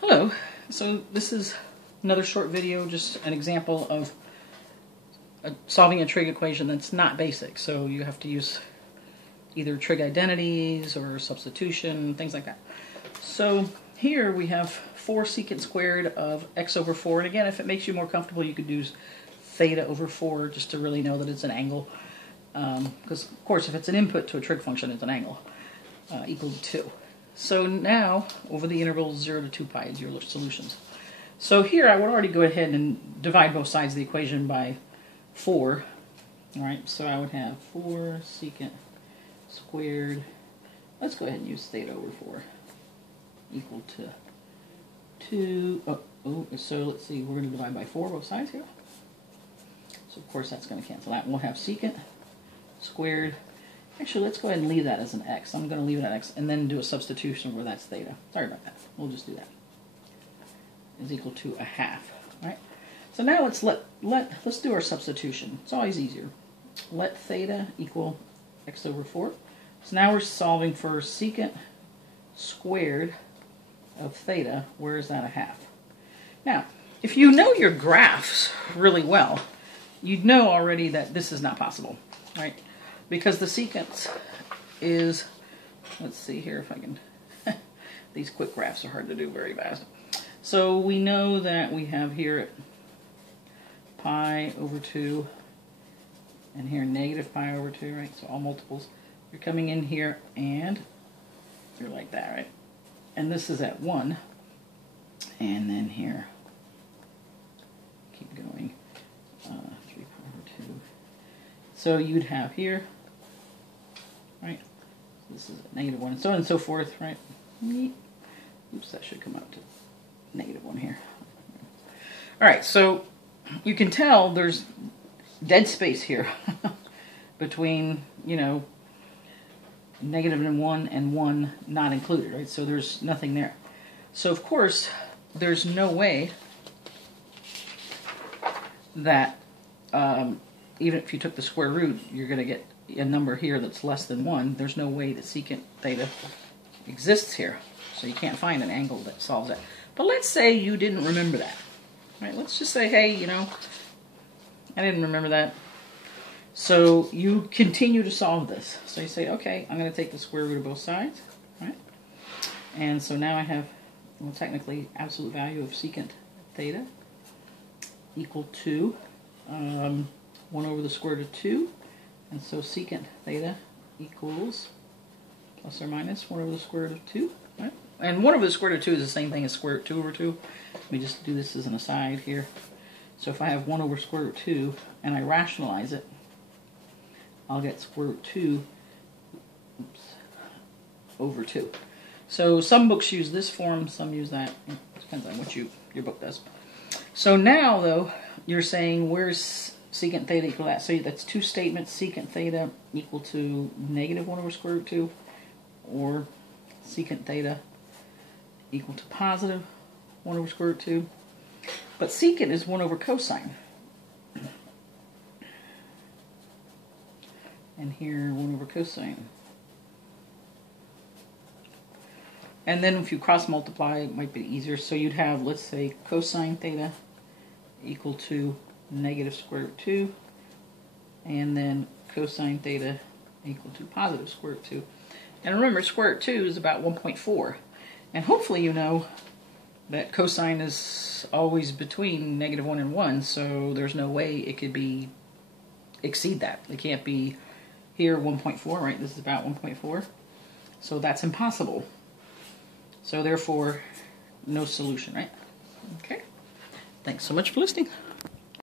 Hello, so this is another short video, just an example of solving a trig equation that's not basic. So you have to use either trig identities or substitution, things like that. So here we have 4 secant squared of x over 4. And again, if it makes you more comfortable, you could use theta over 4 just to really know that it's an angle. Because, of course, if it's an input to a trig function, it's an angle equal to 2. So now, over the intervals 0 to 2 pi is your solutions. So here I would already go ahead and divide both sides of the equation by 4. Alright, so I would have 4 secant squared, let's go ahead and use theta over 4, equal to 2, so let's see, we're going to divide by 4 both sides here. So of course that's going to cancel out. We'll have secant squared. Actually, let's go ahead and leave that as an x. I'm going to leave it at x and then do a substitution where that's theta. Sorry about that. We'll just do that. Is equal to a half. Right? So now let's do our substitution. It's always easier. Let theta equal x over 4. So now we're solving for secant squared of theta. Where is that a half? Now, if you know your graphs really well, you'd know already that this is not possible, right? Because the secant is, let's see here if I can, these quick graphs are hard to do very fast. So we know that we have here pi over 2, and here negative pi over 2, right? So all multiples. You're coming in here, and you're like that, right? And this is at 1, and then here, keep going, 3 pi over 2. So you'd have here, right? This is at negative 1, and so on and so forth, right? Oops, that should come up to negative 1 here. All right, so you can tell there's dead space here between, you know, negative and 1 not included, right? So there's nothing there. So of course, there's no way that even if you took the square root, you're going to get a number here that's less than 1. There's no way that secant theta exists here. So you can't find an angle that solves that. But let's say you didn't remember that. Right? Let's just say, hey, you know, I didn't remember that. So you continue to solve this. So you say, okay, I'm going to take the square root of both sides. Right? And so now I have, well, technically, absolute value of secant theta equal to 1 over the square root of 2. And so secant theta equals plus or minus 1 over the square root of 2. Right? And 1 over the square root of 2 is the same thing as square root 2 over 2. Let me just do this as an aside here. So if I have 1 over square root 2 and I rationalize it, I'll get square root 2 over 2. So some books use this form, some use that. It depends on what your book does. So now, though, you're saying where's secant theta equal to that? So that's two statements, secant theta equal to negative 1 over square root 2, or secant theta equal to positive 1 over square root 2. But secant is 1 over cosine. And here 1 over cosine. And then if you cross multiply, it might be easier. So you'd have, let's say, cosine theta equal to negative square root 2, and then cosine theta equal to positive square root 2. And remember, square root 2 is about 1.4. And hopefully you know that cosine is always between negative 1 and 1, so there's no way it could exceed that. It can't be here 1.4, right? This is about 1.4. So that's impossible. So therefore, no solution, right? Okay. Thanks so much for listening.